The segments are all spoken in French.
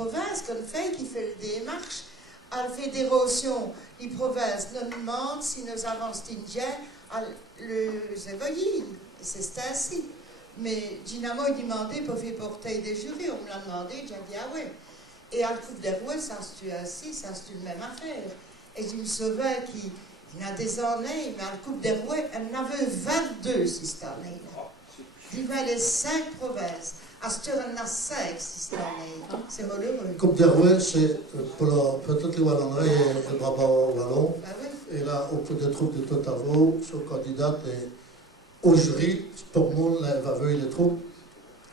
province qu'on fait, qui fait le démarche à la fédération, les provinces nous demandent si nous avons stingé à les éveiller. C'est ainsi. Mais Dynamo a demandé pour faire porter des jurys. On me l'a demandé, j'ai dit ah ouais. Et à la Coupe des Rois, ça se tue ainsi, ça se tue la même affaire. Et je me souviens qu'il y a des années, mais à la Coupe des Rois, elle en avait 22 cette année-là. Il y avait les 5 provinces. À ce tour, il y en a 5 cette année. C'est malheureux. La Coupe des Rois, c'est pour toutes les Wallonneries et le Brabant Wallon. Ben oui. Et là, au coup des troupes de Totavo, sont candidate au jury, pour moi, elle va voir les troupes.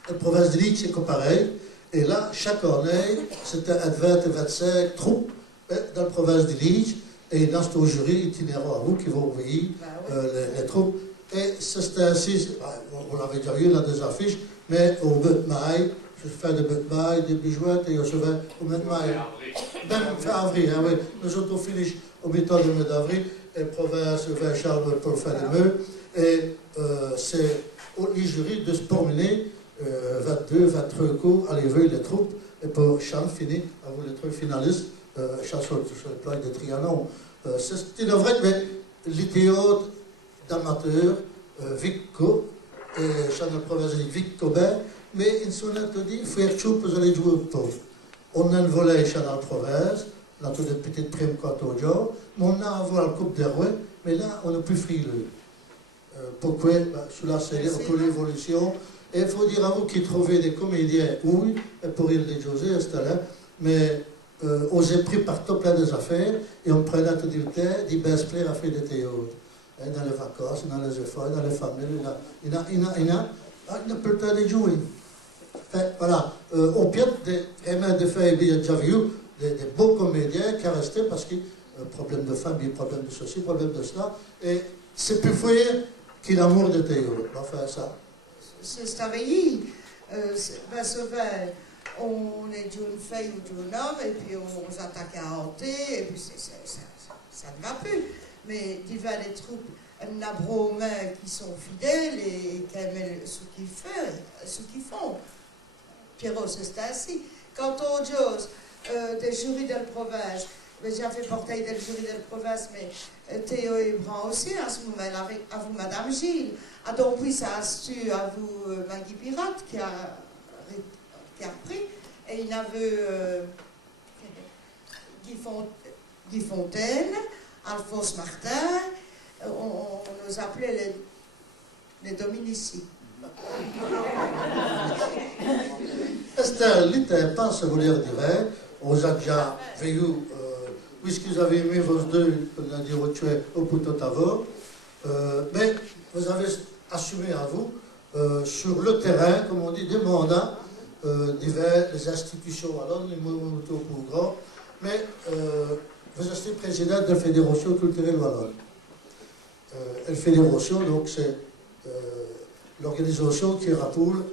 La province de Ligue, c'est comme pareil. Et là, chaque année, c'était 20 et 25 troupes dans la province de Ligue. Et dans ce jury itinérant à vous qui vont envoyer les troupes. Et c'était ainsi, on l'avait déjà eu là des affiches, mais au bout de maille, je fais des bouts de maille, des bijoux, et je vais au bout de maille. Même fin avril, hein, oui. Nous autres, on finit au mi-temps du mois d'avril, et province, vers Charles pour faire les meux. Et c'est au jury de se promener 22, 23 coups, aller voir les troupes, et pour Charles finir, à vous les trucs finalistes, Charles sur le plan de Trianon. C'est une vraie, mais l'idéal d'amateurs, Vicco, et Charles de province de Vic Cobert, mais ils sont là, dit, il faut être chaud pour aller jouer au tour. On a un volet chez la province, on a toutes des petites primes quant au jour, mais on a à voir la Coupe des Rois, mais là, on est plus frileux. Pourquoi? Sous la série, pour l'évolution. Et il faut dire à vous qui trouvez des comédiens, oui, pour il les José, là, mais on s'est pris par tout plein des affaires, et on prenait tout du temps, des best players à faire des théâtres. Dans les vacances, dans les efforts, dans les familles, il y a plus le temps de jouer. Enfin, voilà, on piète des faits, il y a déjà vu des beaux comédiens qui sont restés parce que problème de famille, problème de ceci, problème de cela, et c'est plus fouillé que l'amour de Théo. Enfin, ça. C'est avec ben, souvent, on est d'une fille ou d'un homme, et puis on s'attaque à hanter, et puis ça ne va plus. Mais il y a des troupes, il y a des Romains qui sont fidèles et qui aiment ce qu'ils font. Pierrot, c'est ainsi. Quant aux choses des jurys de la province, j'ai fait porter des jurys de la province, mais Théo et Bran aussi, à ce moment-là, avec à vous, Madame Gilles. Ah, donc, oui, ça a su à vous, Maggie Pirate, qui a repris. Et il y avait Guy Fontaine, Alphonse Martin, on nous appelait les Dominici. Esther, l'idée pas, ça vous dire, dirait, aux a déjà vu, puisque vous avez mis vos deux, on a dit, au poteau tavo, mais vous avez assumé à vous, sur le terrain, comme on dit, des mandats divers, les institutions, alors, les mots pour grand, mais vous êtes président de la Fédération culturelle wallonne. La Fédération, donc, c'est l'organisation qui rassemble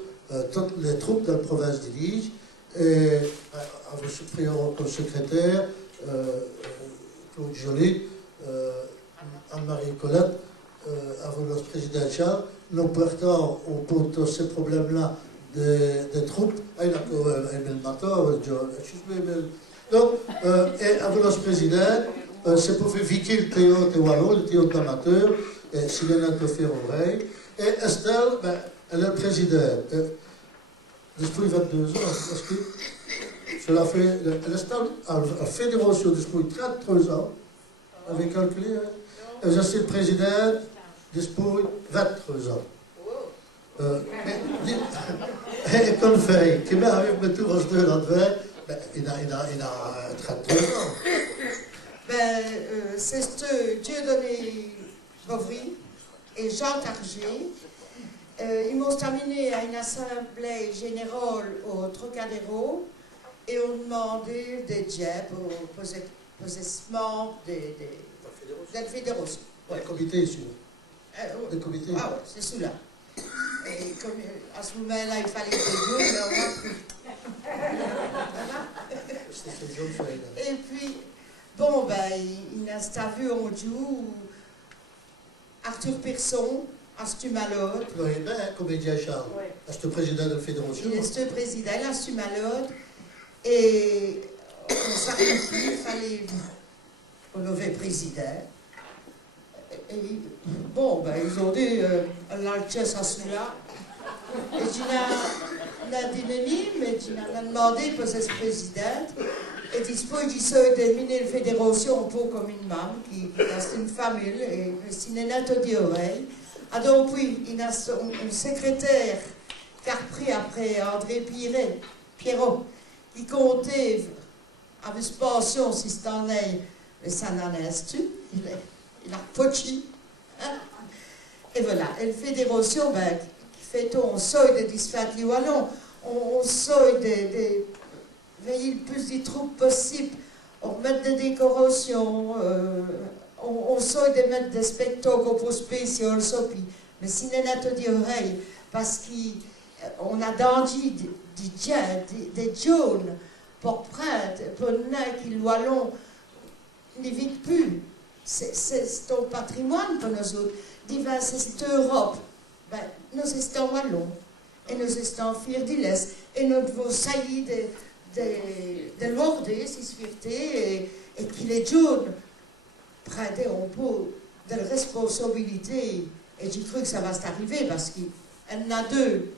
toutes les troupes de la province de Liège, et à vos prieurs comme secrétaire, Claude Joly, Anne-Marie Colette, à votre président Charles, nous portons pour ces problèmes-là des troupes, et le matin, donc, et à votre président, c'est pour faire viquer le théâtre de Wallon, le théâtre d'amateurs, et s'il y en a de faire oreille. Et Estelle, ben, elle est présidente. Depuis 22 ans, parce que cela fait. Estelle a fédération depuis 33 ans, avec calculé, hein. Elle est présidente depuis 23 ans. Et comme fait, qui m'a avec mes tours de l'envers, ben, il a 33 ans. Ben, c'est ce Dieudonné Bovry et Jean Targé. Ils m'ont terminé à une assemblée générale au Trocadéro et ont demandé des jets au possessement des fédérations. Ouais, le comité ici. Le comité. Ah ouais, c'est celui-là. Et comme, à ce moment-là, il fallait des deux, mais on n'a plus. Et puis, bon, ben, il a vu en joue Arthur Persson, Astumalode. Oui, ben, comédien Charles. Oui. Est-ce président de la fédération? Il est président, Astumalode. Et on s'arrêtait, il fallait un nouveau président. Et bon, ben, ils ont dit, l'altesse à celui-là. Et j'ai la dynamique, mais j'ai demandé pour cette présidente. Et poi ci sono terminé la fédération un peu comme une maman, qui est une famille, et c'est une nette d'oreille. Alors puis, il y a un secrétaire qui a repris après André Pierrot, qui comptait avec passion si c'est en aille, mais ça n'en est il a pochi. Et voilà, et la fédération, ben, qui fait on sort de disfait wallon, on sort de veiller le plus de troupes possible, on met des décorations, on sort de mettre des spectacles pour spéciaux, mais si on a tout dit oreille, parce qu'on a dandy des jaunes pour prendre, pour qui l'ouallon ne vit plus. C'est un patrimoine pour nous autres. C'est Europe. Ben, nous sommes wallons, et nous sommes fiers de l'Est, et nous devons saillir de l'ordre, si fierté, et qu'il est jeunes prennent un peu de responsabilité. Et j'ai cru que ça va s'arriver parce qu'il y en a deux,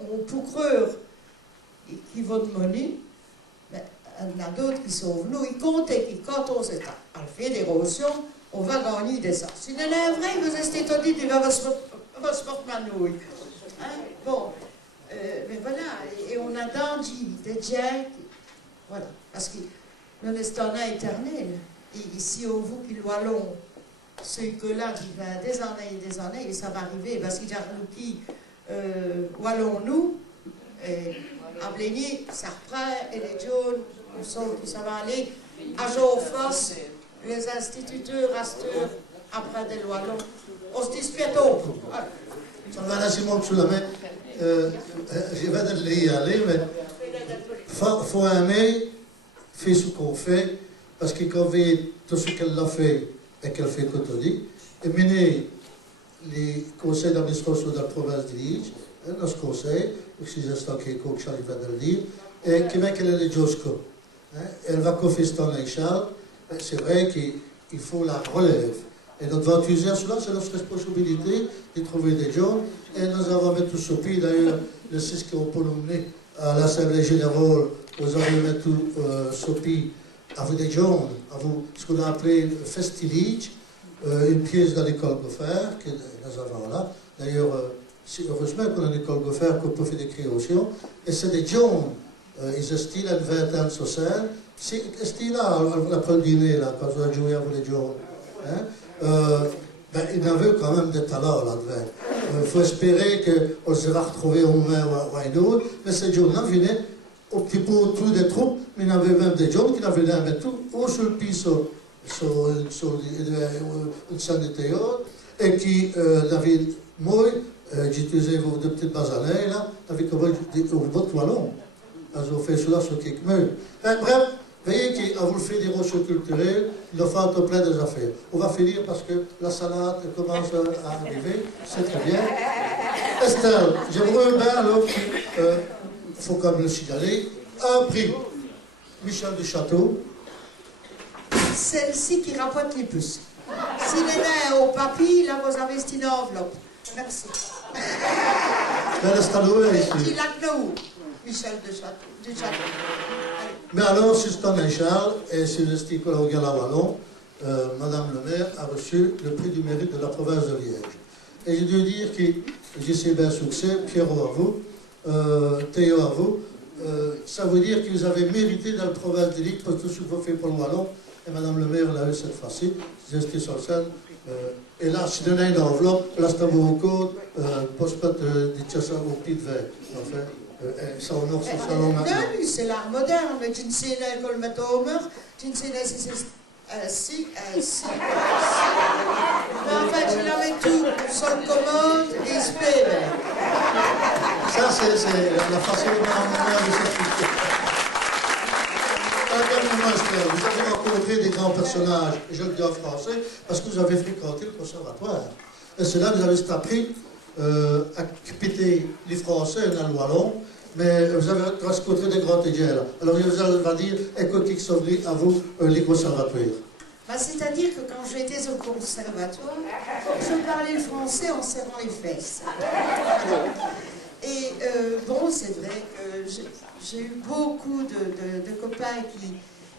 on peut croire, qui vont mener, mais il y en a d'autres qui sont venus. Ils comptaient que quand on s'est à la fédération, on va gagner des ça. Si c'est vrai, vous êtes étonné, il va se porter manouille. Bon. Mais voilà, et on a dandy, des Jack, voilà, parce que nous sommes éternel. Et ici, au vous qui l'ouallons, ce que là, qui va des années, et ça va arriver, parce qu'il y a nous qui wallons-nous, à Blény, ça reprend, et les jaunes, ça va aller à Jean-Fosse, les instituteurs, rasteurs, après des wallons. On se dispute au. Ça va là, Simon, sous la main. Je vais aller y aller, mais il faut aimer faire ce qu'on fait, parce que quand on voit tout ce qu'elle a fait et qu'elle fait catholique, et mener les conseils d'administration de la province de Liège, notre conseil, c'est ça qui est comme Charles va le dire, et qui met qu'elle est le Josco. Elle va confesser dans les Charles, c'est vrai qu'il faut la relève. Et notre enthousiasme, c'est notre responsabilité de trouver des gens. Et nous avons mis tout ce pays, d'ailleurs, le 6 qu'on peut l'emmener à l'Assemblée Générale, nous avons mis tout ce pays avec des gens, avec ce qu'on a appelé Festilige, une pièce de l'école Goffer, que nous avons là. D'ailleurs, c'est heureusement qu'on a une école Goffer, qu'on peut faire des créations. Et c'est des gens, ils estiment une vingtaine sur scène. C'est là, après le dîner, là, quand on a joué avec les gens. Ben, il avait quand même des talents là-dedans. Il faut espérer qu'on se va retrouver au moins ou à une autre, mais ces gens-là venaient au petit peu autour des troupes, mais il y avait même des gens qui venaient mettre tout ou sur le pied sur une scène de théâtre, et qui avaient, moi, j'utilisais vos deux petites basanelles là, avec votre wallon. Ils ont fait cela sur quelques murs. Bref. Voyez qu'à vous le fédération culturelle, il a fait un plein des affaires. On va finir parce que la salade commence à arriver, c'est très bien. Estelle, j'aimerais bien alors qu'il faut quand même le signaler. Un prix, Michel du Château. Celle-ci qui rapporte les plus. Si les nains au papier, là vous avez une enveloppe. Merci. Qui l'a où Michel du Château. Mais alors, si c'est un Charles et si le Sticola au Wallon, Madame le maire a reçu le prix du mérite de la province de Liège. Et je dois dire que j'ai sais bien succès, Pierrot à vous, Théo à vous, ça veut dire que vous avez mérité dans la province de Liège pour tout ce que vous faites pour le Wallon. Et Madame le maire l'a eu cette fois-ci, j'ai resté sur scène. Et là, si vous avez une enveloppe, là, c'est à vos côtes, poste de ça au pied de verre. Enfin, ça honore son salon maintenant. C'est l'art moderne, mais tu ne sais pas qu'on le met au mur, tu ne sais pas si c'est si. Mais en fait, je la mets tout sur le commode et se paie. Ça, c'est la façon de cette culture. Vous avez rencontré des grands personnages, et je le dis en français, parce que vous avez fréquenté le conservatoire. Et c'est là que vous avez appris à quitter les Français dans le Wallon, mais vous avez rencontré des grands idées là. Alors je vais dire, écoute, qui s'ouvrit à vous, les conservatoires. Bah, c'est-à-dire que quand j'étais au conservatoire, je parlais le français en serrant les fesses. Et bon, c'est vrai que j'ai eu beaucoup de copains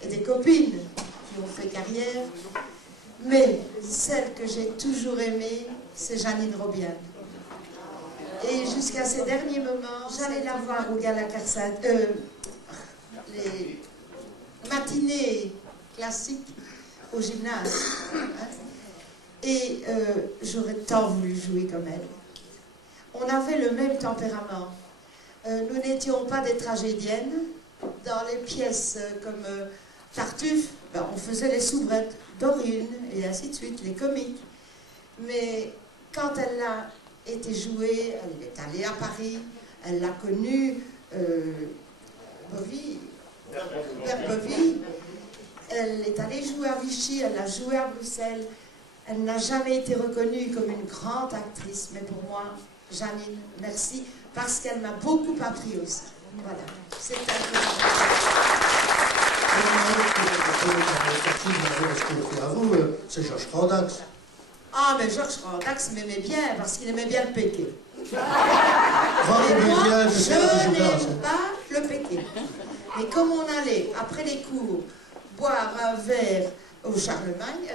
et des copines qui ont fait carrière, mais celle que j'ai toujours aimée, c'est Janine Robian. Et jusqu'à ces derniers moments, j'allais la voir au Gala Carsat, les matinées classiques au gymnase. Hein. Et j'aurais tant voulu jouer comme elle. On avait le même tempérament. Nous n'étions pas des tragédiennes. Dans les pièces comme Tartuffe, ben, on faisait les soubrettes, Dorine, et ainsi de suite, les comiques. Mais quand elle a été jouée, elle est allée à Paris, elle l'a connue, Bovy, elle est allée jouer à Vichy, elle a joué à Bruxelles. Elle n'a jamais été reconnue comme une grande actrice, mais pour moi, Janine, merci, parce qu'elle m'a beaucoup appris aussi. Voilà, c'est un peu... À vous, c'est Georges Randax. Ah, mais Georges Randax m'aimait bien, parce qu'il aimait bien le péqué. Et Moi, je n'aime pas le péqué. Mais comme on allait, après les cours, boire un verre au Charlemagne,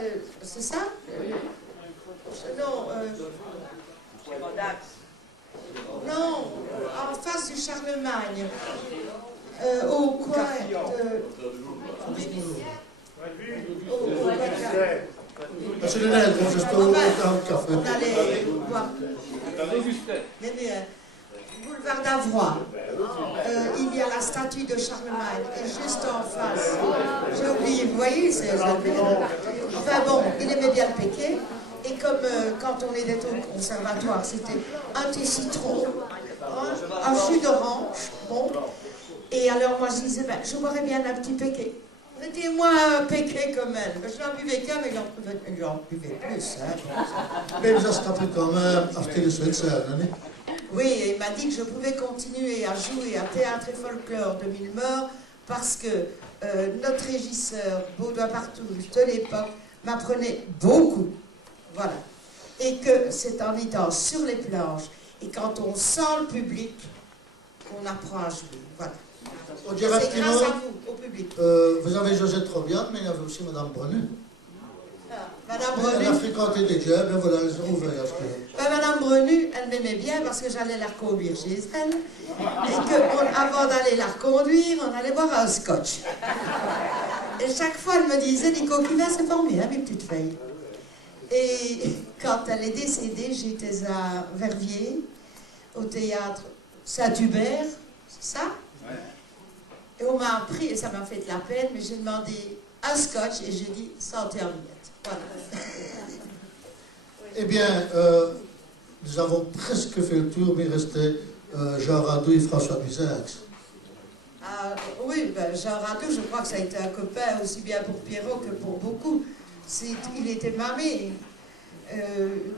c'est ça non, non, en face du Charlemagne, au coin C'est le nez, je suis au café. On allait voir. Boulevard d'Avroy, il y a la statue de Charlemagne, et juste en face, j'ai oublié, vous voyez, c'est... Enfin bon, il aimait bien le péquet, et comme quand on était au conservatoire, c'était un thé citron, un jus d'orange, bon, et alors moi je disais, ben, je boirais bien un petit péquet. Mettez-moi un péquet comme elle. Je n'en buvais qu'un, mais il en buvait plus. Hein. Mais vous avez appris quand même à faire le Spencer, non? Oui, et il m'a dit que je pouvais continuer à jouer à théâtre et folklore de Millemort parce que notre régisseur, Baudouin Partouche, de l'époque, m'apprenait beaucoup. Voilà. Et que c'est en étant sur les planches et quand on sent le public qu'on apprend à jouer. Voilà. C'est grâce à vous, au public. Vous avez Josette Robian, mais il y avait aussi Madame Brenu. Madame Brenu. Elle a fréquenté des jobs, et voilà, elles ont ouvert. Madame Brenu, elle m'aimait bien parce que j'allais la reconduire chez elle. Et qu'avant d'aller la reconduire, on allait boire un scotch. Et chaque fois, elle me disait, Nico Cuvin, c'est formé, hein, mes petites filles. Et quand elle est décédée, j'étais à Verviers, au théâtre Saint-Hubert, c'est ça? Et on m'a appris, et ça m'a fait de la peine, mais j'ai demandé un scotch et j'ai dit santé Henriette. Voilà. Eh bien, nous avons presque fait le tour, mais il restait Jean Radou et François Duzax. Oui, ben, Jean Radou, je crois que ça a été un copain aussi bien pour Pierrot que pour beaucoup. Il était mamé.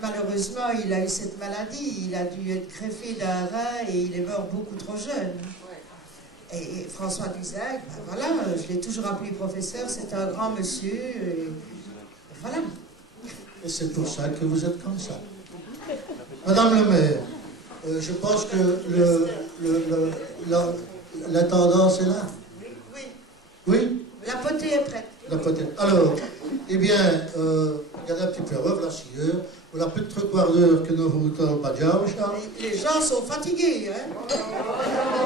Malheureusement, il a eu cette maladie. Il a dû être greffé d'un rein et il est mort beaucoup trop jeune. Et François Duzac, ben voilà, je l'ai toujours appelé professeur, c'est un grand monsieur, et voilà. Et c'est pour ça que vous êtes comme ça. Madame le maire, je pense que la tendance est là. Oui. Oui? La potée est prête. La potée. Alors, eh bien, regardez un petit peu, voilà, si la petite 3/4 d'heure que nous vous retrouvons pas déjà, Charles. Les gens sont fatigués, hein.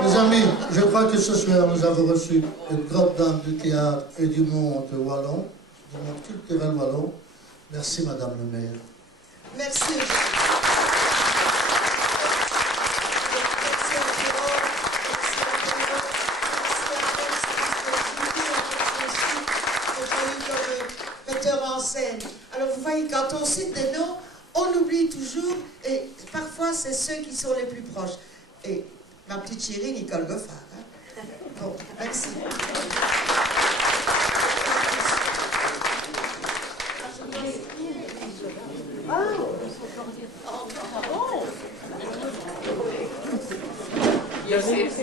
Mes amis, je crois que ce soir, nous avons reçu une grande dame du théâtre et du monde wallon, du monde culturel wallon. Merci, Madame le maire. Merci. Alors vous voyez, quand on cite des noms, on oublie toujours, et parfois c'est ceux qui sont les plus proches. Et ma petite chérie, Nicole Goffard. Hein. Bon, merci. Gianni